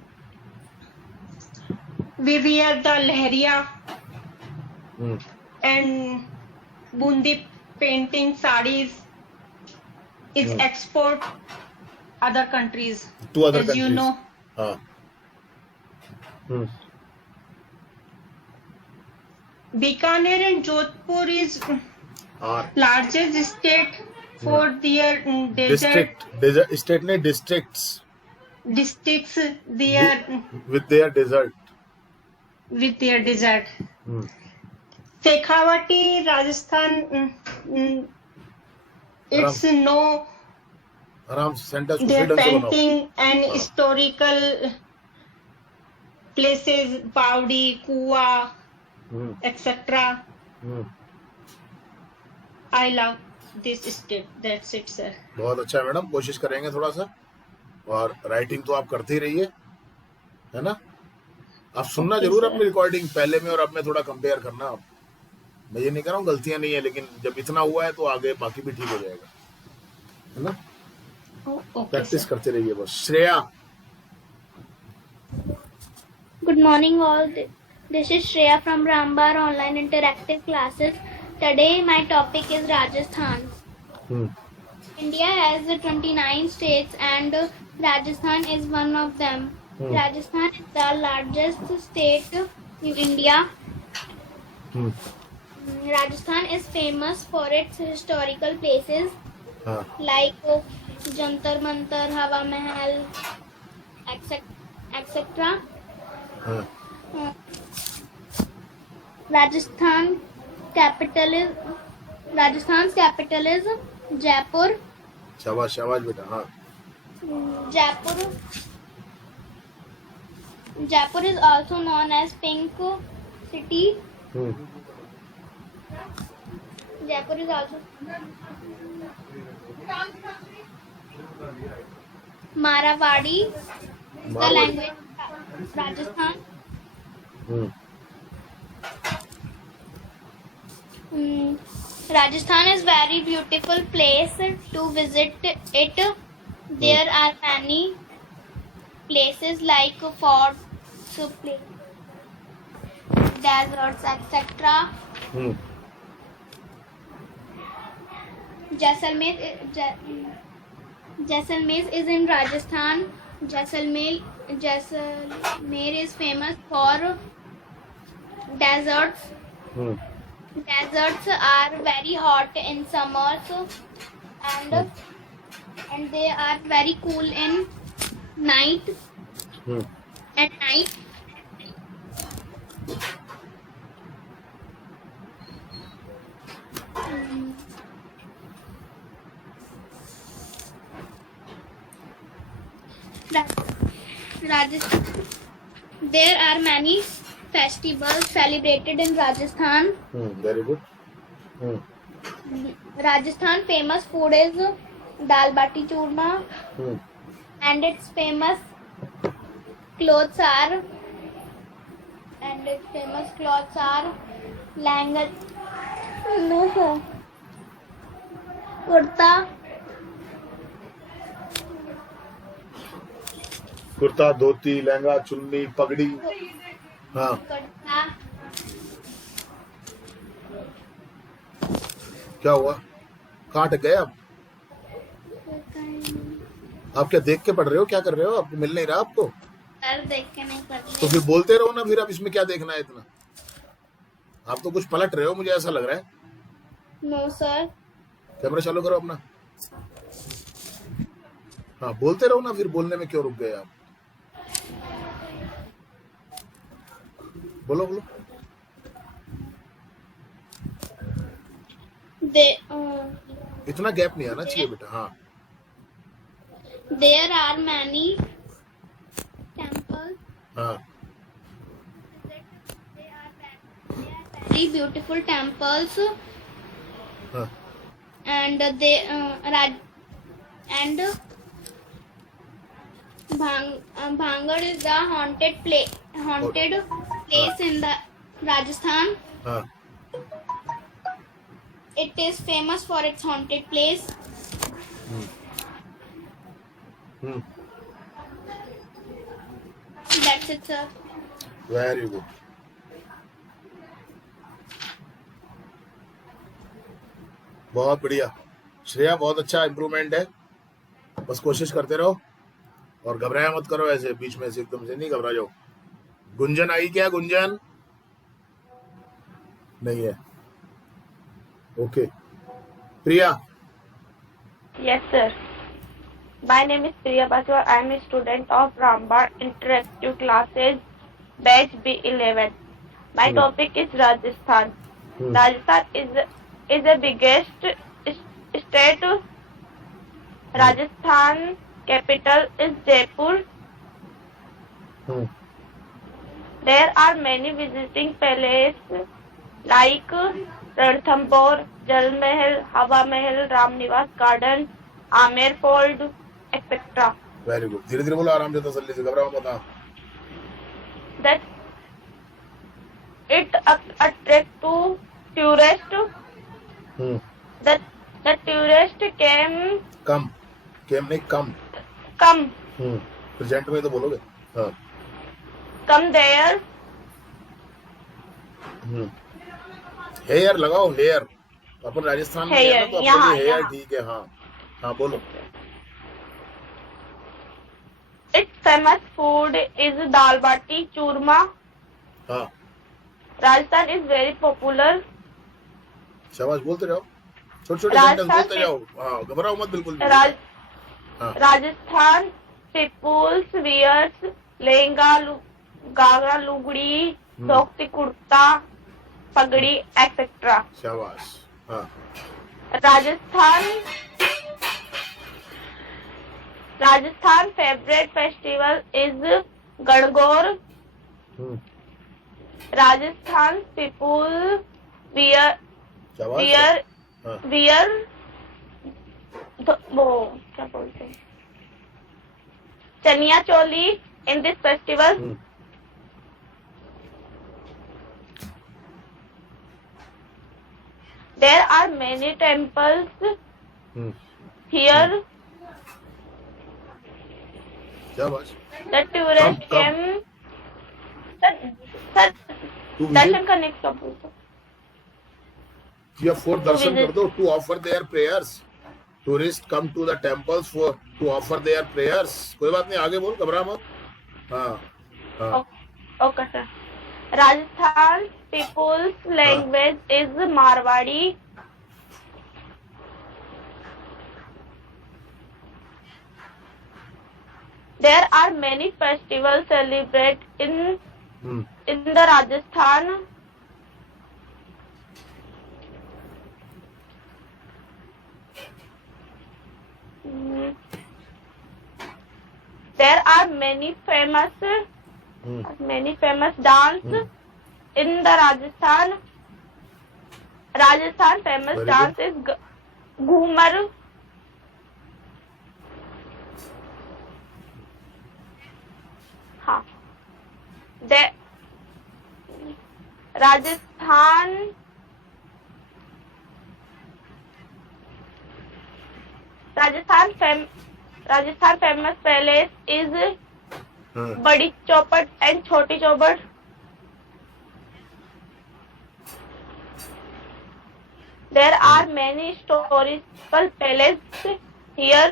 we wear the lehriya and bundi painting sarees is export other countries to other as you countries, know. हाँ Bikaner and Jodhpur is are largest state for their desert district, state ने districts districts their with their desert, with their desert. Shekhawati, Rajasthan, it's no आराम से sentence को their freedom से बनाओ। painting and historical places, Baudi, Kua, etc. I love this state. That's it, sir. बहुत अच्छा है madam, कोशिश करेंगे थोड़ा सा, और राइटिंग तो आप करते ही रहिए, है ना, आप सुनना Okay, जरूर sir. अपनी रिकॉर्डिंग पहले में और अब में थोड़ा कंपेयर करना आप। मैं ये नहीं कह रहा हूँ गलतियां नहीं है, लेकिन जब इतना हुआ है तो आगे बाकी भी ठीक हो जाएगा, है ना, Okay, प्रैक्टिस sir. करते रहिए बस। Shreya, Good morning all. This is Shreya from Rambar Online Interactive Classes. Today my topic is Rajasthan. India has 29 states and Rajasthan is one of them. Rajasthan is the largest state in India. Rajasthan is famous for its historical places हाँ like Jantar Mantar, Hawa Mahal, etc. हाँ Rajasthan's capital is Jaipur. शाबाश शाबाश बेटा, हाँ Jaipur is also known as Pink City. Jaipur is also Marawadi is the Marwadi. language of Rajasthan. Rajasthan is very beautiful place to visit it. There are many places like forts, deserts, etc. Jaisalmer is in Rajasthan. Jaisalmer is famous for deserts. Deserts are very hot in summers and they are very cool in night. At night. Rajasthan. There are many festivals celebrated in Rajasthan. Very good. Rajasthan famous food is dal bati churma, and its famous clothes are langa, kurta, kurta, धोती, लहंगा, चुन्नी, पगड़ी. हाँ. kurta. क्या हुआ? कहाँ अटक गए आप? आप क्या देख के पढ़ रहे हो? क्या कर रहे हो? आपको मिल नहीं रहा आपको? सर देख के नहीं पढ़ तो फिर बोलते रहो ना. फिर अब इसमें क्या देखना है इतना? आप तो कुछ पलट रहे हो, मुझे ऐसा लग रहा है. No sir. कैमरा चालू करो अपना. हाँ, बोलते रहो ना. फिर बोलने में क्यों रुक गए आप? बोलो बोलो. इतना गैप नहीं आना चाहिए बेटा. हाँ. There are many temples. हाँ. They are very beautiful temples. हाँ. And Bhangar is the haunted place in the Rajasthan. हाँ. It is famous for its haunted place. That's it, sir. Very good. बहुत बढ़िया. श्रेया, बहुत अच्छा इम्प्रूवमेंट है. बस कोशिश करते रहो और घबराया मत करो. ऐसे बीच में से एकदम से नहीं घबरा जाओ. गुंजन आई क्या? गुंजन नहीं है. Okay. Priya. Yes, sir. My name is Priya Basu. I am a student of Rambar Interactive Classes, Batch B11. My topic is Rajasthan. Rajasthan is the biggest state. Rajasthan capital is Jaipur. There are many visiting places like Ranthambore, Jal Mahal, Hawa Mahal, Ram Niwas Garden, Amer Fold, etc. Very good. धीरे धीरे बोलो, आराम से, तसल्ली से. घबराओ मत. हाँ. That it attract to tourist. That the tourist कम नहीं, कम. प्रेजेंट में तो बोलोगे. हाँ. come there. हेयर लगाओ. हेयर अपन राजस्थान में है ना, तो यहाँ, हेयर यहाँ. ठीक है. हाँ. हाँ बोलो. Its famous food is dal bati churma. हाँ. Rajasthan is very popular. शाबाश. बोलते रहो. छोटे छोटे राजस्थान सेंटेंस बोलते से- जाओ. हाँ, घबराओ मत बिल्कुल भी. हाँ. Rajasthan people wears lehenga, Ghaghara, लुगड़ी, धोती, कुर्ता, पगड़ी, etc. शाबाश. हाँ. Rajasthan favorite festival is Gangor. Rajasthan people wear शाबाश. हाँ. वो क्या बोलते हैं, chaniya choli in this festival. There are many temples here. शाबाश. The tourist Come. came. Sir दर्शन करने का बोलते. या फोर दर्शन कर दो. To offer their prayers. Tourist come to the temples for to offer their prayers. कोई बात नहीं, आगे बोल, घबरा मत. हाँ हाँ. Okay, sir. Rajasthan people's language is Marwadi. There are many festivals celebrated in the Rajasthan. There are many famous dance in the Rajasthan. Rajasthan famous Very dance is Ghumar. हाँ. The Rajasthan famous palace is Badi Chaupat and Choti Chaupat. There are many historical palaces here.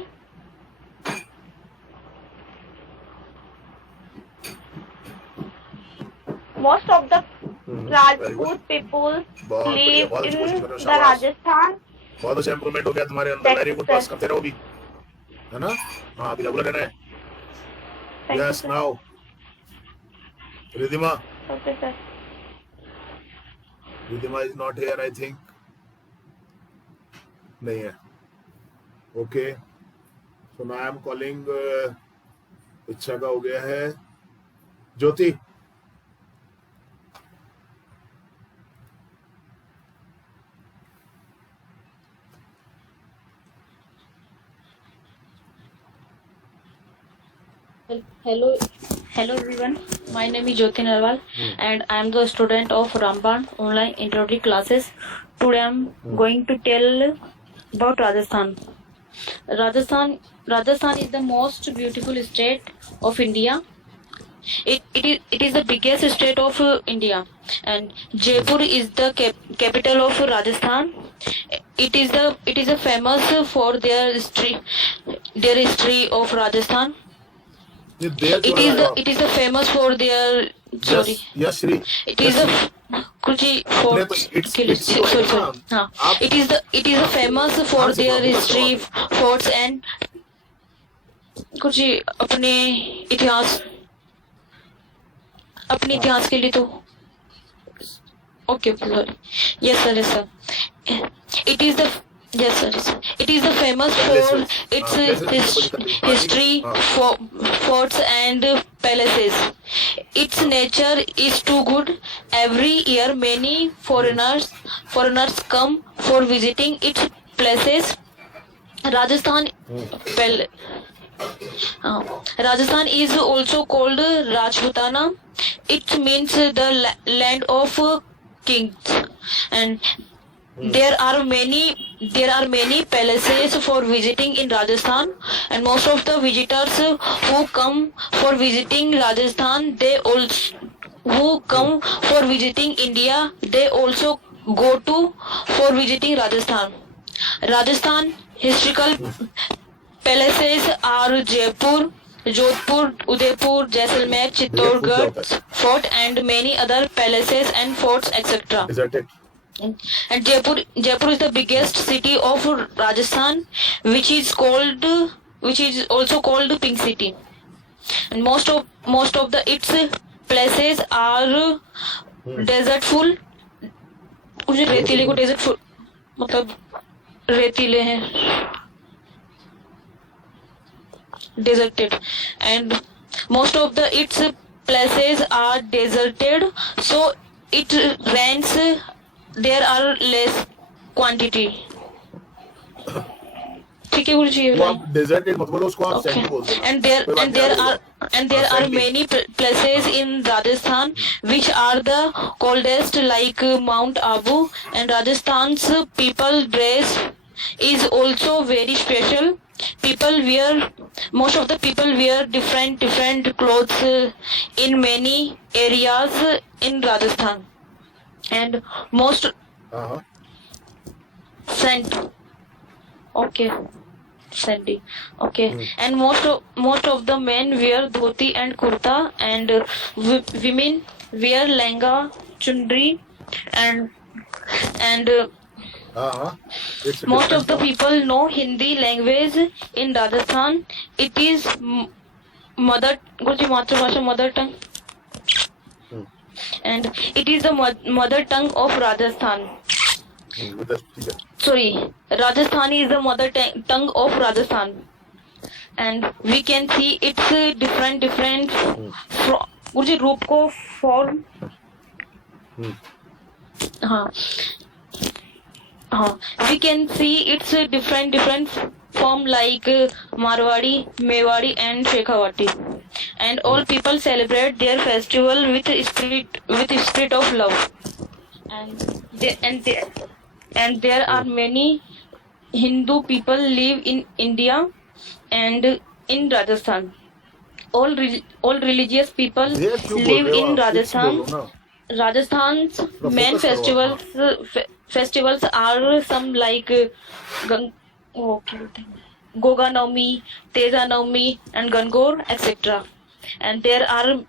Most of the Rajput people बहुत live बहुत अच्छी in कोशिश कर रहे हो, the शाबाश. Rajasthan. बहुत अच्छा इम्प्रूवमेंट हो गया तुम्हारे अंदर. Very good. पास करते रहो भी, है ना. हाँ, अभी रेगुलर रहना है. Thank you, yes. sir. Now Ridhima. Okay, sir. Ridhima is not here, I think. नहीं है. Okay. So now I am calling. इच्छा का हो गया है. ज्योति. Hello everyone. My name is Jyoti Narwal and I am the student of Ramban online introductory classes. Today I am going to tell about Rajasthan. Rajasthan is the most beautiful state of India. It is the biggest state of India, and Jaipur is the capital of Rajasthan. It is a famous for their history of Rajasthan. It is a famous for their sorry. Yes, Shri. It is a कुछ fort. Sorry. हाँ. It is a famous for their history, forts and कुछ अपने इतिहास के लिए तो okay, sorry. Yes sir. It is the It is the famous for its history, forts and palaces. Its nature is too good. Every year, many foreigners come for visiting its places. Rajasthan is also called Rajputana. It means the land of kings, and there are many palaces for visiting in Rajasthan, and most of the visitors who come for visiting Rajasthan, who come for visiting India, they also go to for visiting Rajasthan. Rajasthan historical palaces are Jaipur, Jodhpur, Udaipur, Jaisalmer, Chittorgarh Fort, and many other palaces and forts, etc. Is that it? And Jaipur is the biggest city of Rajasthan, which is also called Pink City. And most of its places are desertful. कुछ रेतीले को desertful मतलब रेतीले हैं, deserted, and most of its places are deserted, so it rains. There are less quantity. ठीक है गुरु जी. वो आप deserted मत बोलो, उसको आप Okay. सैंडी बोलते हो. And there are many places in Rajasthan which are the coldest, like Mount Abu. And Rajasthan's people dress is also very special. Most of the people wear different clothes in many areas in Rajasthan. And most हाँ. scent. Okay. Sandy. Okay. Hmm. And most of the men wear dhoti and kurta, and women wear lehenga, chundri, and It's a most different of the term. people know Hindi language in Rajasthan. It is mother Guruji Matrabhasha, mother tongue, Hmm. and it is the mother tongue of Rajasthan. With the speaker. Sorry, Rajasthani is the mother tongue of Rajasthan, and we can see it's different Guruji रूप को form. Hmm. हाँ, we can see it's different form like Marwadi, Mewadi, and Shekhawati, and all people celebrate their festival with spirit of love, and there are many Hindu people live in India and in Rajasthan. All religious people ये क्यों बोल live रहे हो in आप? कुछ Rajasthan. बोलो ना. Rajasthan's थोड़ा main focus करो आप. festivals are some like Goga Navami, Teja Navami, and Gangor, etc. And there are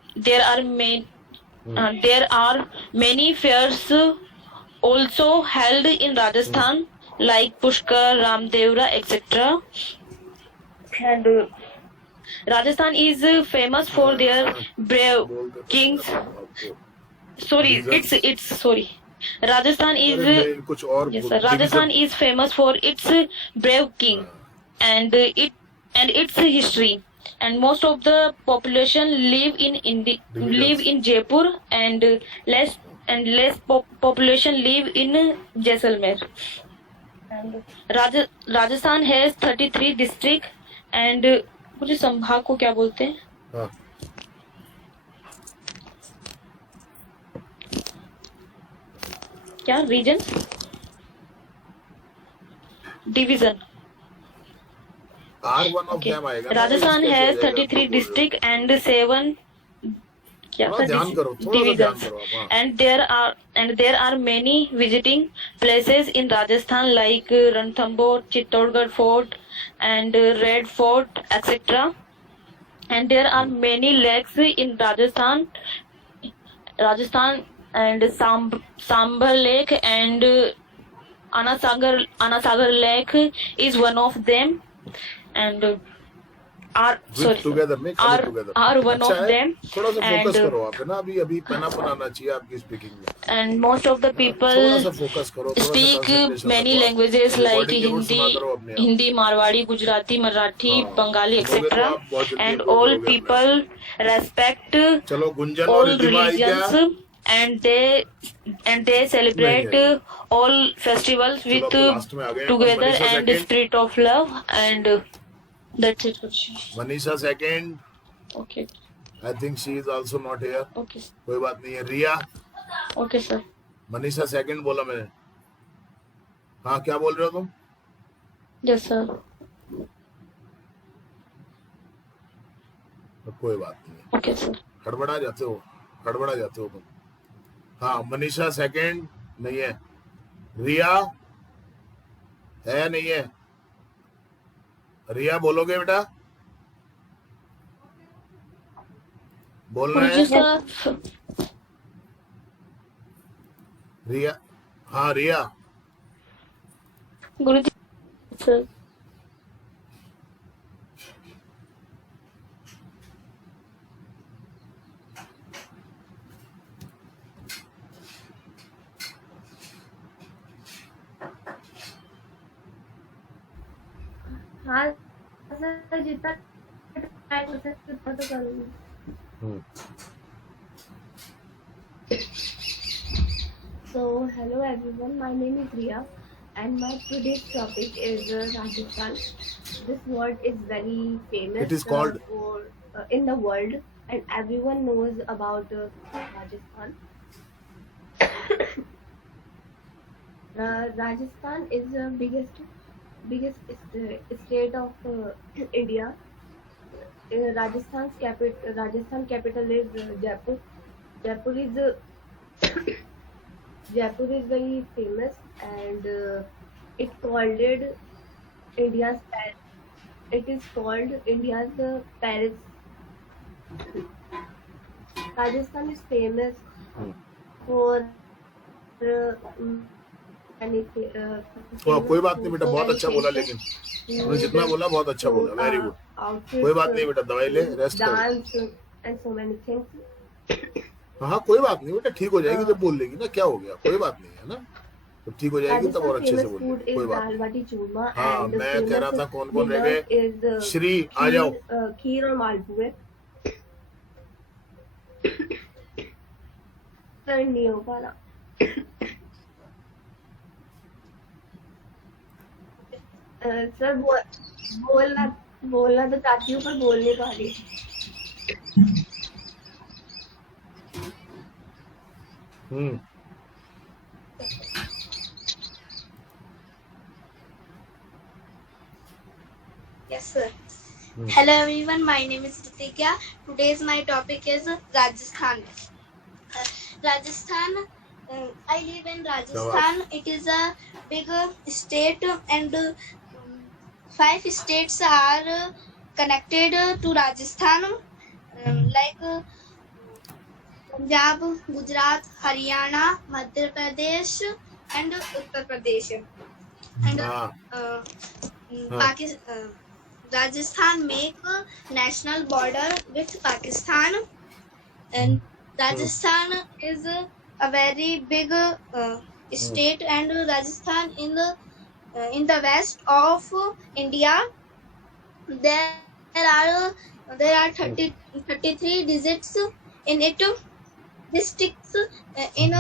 many fairs also held in Rajasthan, like Pushkar, Ramdevra, etc. And Rajasthan is famous for their brave kings. Sorry, it's sorry. Rajasthan is अरे कुछ और yes, बोलो. sir. Rajasthan Division. is famous for its brave king and its history. And most of the population live in Jaipur, and less population live in Jaisalmer. And Rajasthan has 33 districts and मुझे संभाग को क्या बोलते हैं? हाँ. क्या reason? Division. R one of Okay. them आएगा ना, Rajasthan इसके has जो जाएगा, 33 तो बोल रहे हो. district and 7 क्या थोड़ा ध्यान करो, थोड़ा सा ध्यान divisions. करो आप. हाँ. And there are many visiting places in Rajasthan like Ranthambore, Chittorgarh Fort, and Red Fort, etc. And there are many lakes in Rajasthan and Sambhar Lake and Anasagar Lake is one of them, and are With together नहीं, खाली together. are one अच्छा of है. them, थोड़ा सा and focus करो आप, है ना. अभी पैना बनाना चाहिए आपकी स्पीकिंग में. and most of the थोड़ा people सा फोकस करो, थोड़ा सा speak concentration many रखो आप. languages like Recording के नोट सुना करो अपने आप. Hindi, Marwadi, Gujarati, Marathi, हाँ. Bengali, बोलोगे तो etc. आप बहुत जल्दी And improve all करोगे अपने आप. people respect चलो गुंजन और all रिद्धिमा आई क्या? religions, and they celebrate नहीं, all festivals चलो with अब लास्ट में आ गए. together Manisha and second. spirit of love, and that's it. Manisha second. Okay, I think she is also not here. okay, कोई बात नहीं है. रिया. okay, sir. मनीषा सेकंड बोला मैंने. हाँ, क्या बोल रहे हो तुम? Yes, sir. कोई बात नहीं है. Okay, sir. हड़बड़ा जाते हो तुम. हाँ, मनीषा सेकंड नहीं है. रिया है नहीं है. रिया बोलोगे बेटा? बोलना है. Guruji, sir. रिया. हाँ रिया. Guruji, sir. हाँ सर, जितना ट्राई कर सकते उतना तो करूँगी. So hello everyone, my name is Riya and my today's topic is Rajasthan. This word is very famous. It is called in the world, and everyone knows about Rajasthan. Rajasthan is the biggest state of India. Rajasthan capital is Jaipur. Jaipur is very famous, and it called India's it is called India's Paris. Rajasthan is famous for many कोई बात नहीं बेटा, बहुत अच्छा बोला, लेकिन तुमने जितना बोला बहुत अच्छा बोला, वेरी गुड। कोई बात नहीं बेटा, दवाई ले, रेस्ट कर। dance and so many things. हाँ कोई बात नहीं बेटा, ठीक हो जाएगी जब बोल लेगी ना, क्या हो गया, कोई बात नहीं है ना, जब ठीक हो जाएगी तब और अच्छे से बोल लेगी, कोई बात नहीं। दाल बाटी चूरमा। हाँ मैं कह रहा था कौन कौन रह गए। श्री आ जाओ। खीर और मालपुए। नहीं हो पा रहा। सर बोलना तो चाहती हूँ पर बोल नहीं पा रही। Yes, sir. Hello everyone, my name is Ritika. Today's my topic is Rajasthan. Rajasthan, I live in Rajasthan. It is a big state and 5 states are connected to Rajasthan, like Punjab, Gujarat, Haryana, Madhya Pradesh and Uttar Pradesh. And Pakistan. Rajasthan make a national border with Pakistan, and Rajasthan is a very big state, and Rajasthan in the west of India. There are 33 districts in it. Districts in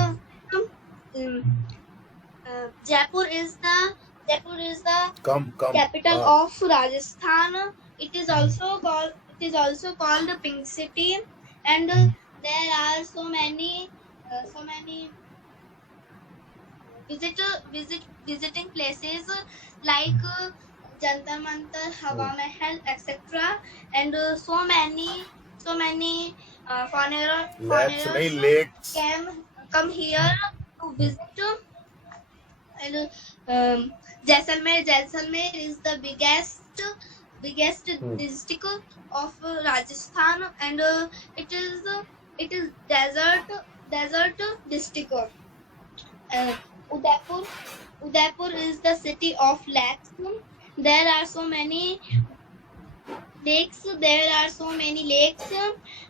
Jaipur is the capital of Rajasthan. It is also called the Pink City, and there are so many visiting places like Jantar Mantar, Hawa Mahal, etc. And so many foreigners come here to visit. And Jaisalmer is the biggest district of Rajasthan, and it is desert district. Udaipur is the city of lakes. There are so many lakes.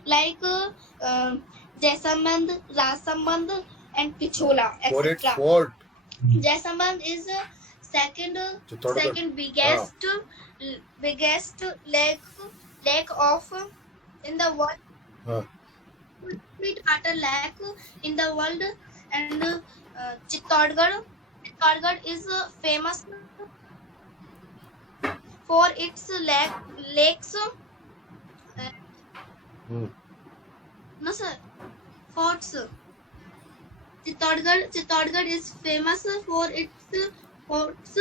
Like Jaisalmer, Rasamand, and Pichola, etc. Fort. Jaisalmer is second biggest lake of in the world. Water lake in the world, and Chittorgarh is famous for its lakes. No sir, forts. Chittorgarh is famous for its forts,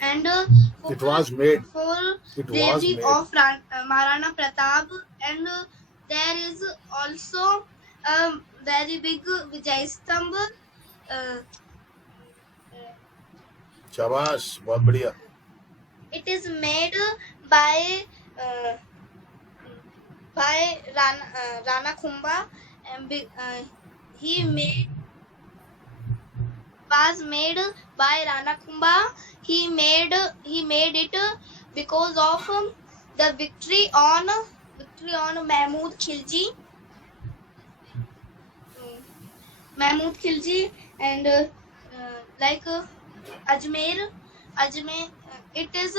and it was made for bravery of Maharana Pratap, and there is also a very big Vijay Stambh. शाबाश, बहुत बढ़िया। It is made by Rana Kumbha, and was made by Rana Kumbha. He made it because of the victory on Mahmud Khilji, and like Ajmer. It is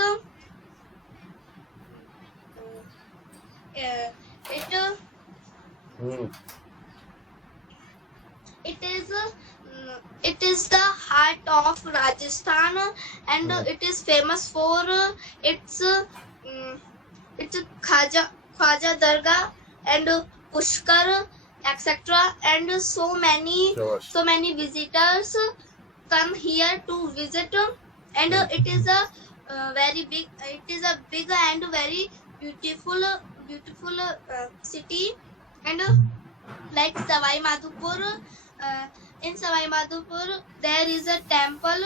it is the heart of Rajasthan, and it is famous for its Khwaja Dargah and Pushkar, etc. And so many visitors come here to visit, and it is a big and very beautiful city. And like Savai Madhopur, in Savai Madhopur there is a temple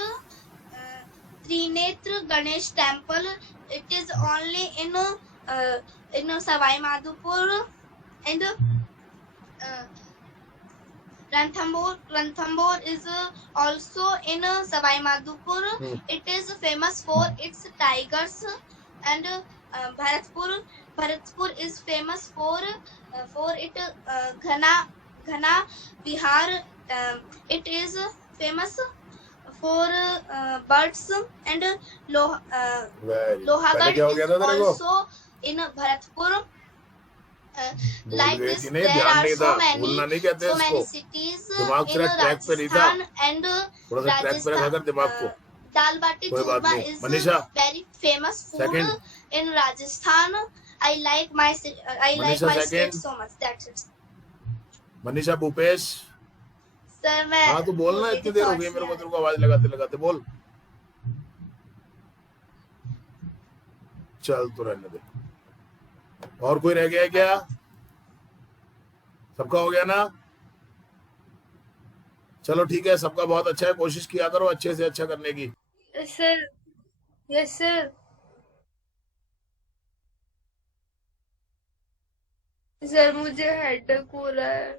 Trinetra Ganesh Temple. It is only in Savai Madhopur and Ranthambore is also in Savai Madhopur. It is famous for its tigers, and Bharatpur is famous for it Ghana Bihar. It is famous for birds, and Very. Lohagarh पहले क्या हो गया is था तेरे को? also in Bharatpur. भूल Like गई this, थी नहीं, there ध्यान are नहीं था, so भूलना नहीं कहते many इसको। cities दिमाग in तेरा ट्रैक पे नहीं था, Rajasthan and थोड़ा सा ट्रैक पे रखा कर दिमाग को। Dal bati कोई बात churma नहीं। is Manisha, very famous food second. in Rajasthan. I like my Manisha state second. so much. That's it. Manisha Bhupesh, Sir, मैं हाँ तू बोलना, इतनी देर हो गई मेरे को तेरे को आवाज लगाते लगाते, बोल। चल तो रहने दे। और कोई रह गया क्या? सबका हो गया ना? चलो ठीक है, सबका बहुत अच्छा है, कोशिश किया करो अच्छे से अच्छा करने की। Sir, yes sir. सर मुझे हेडेक हो रहा है।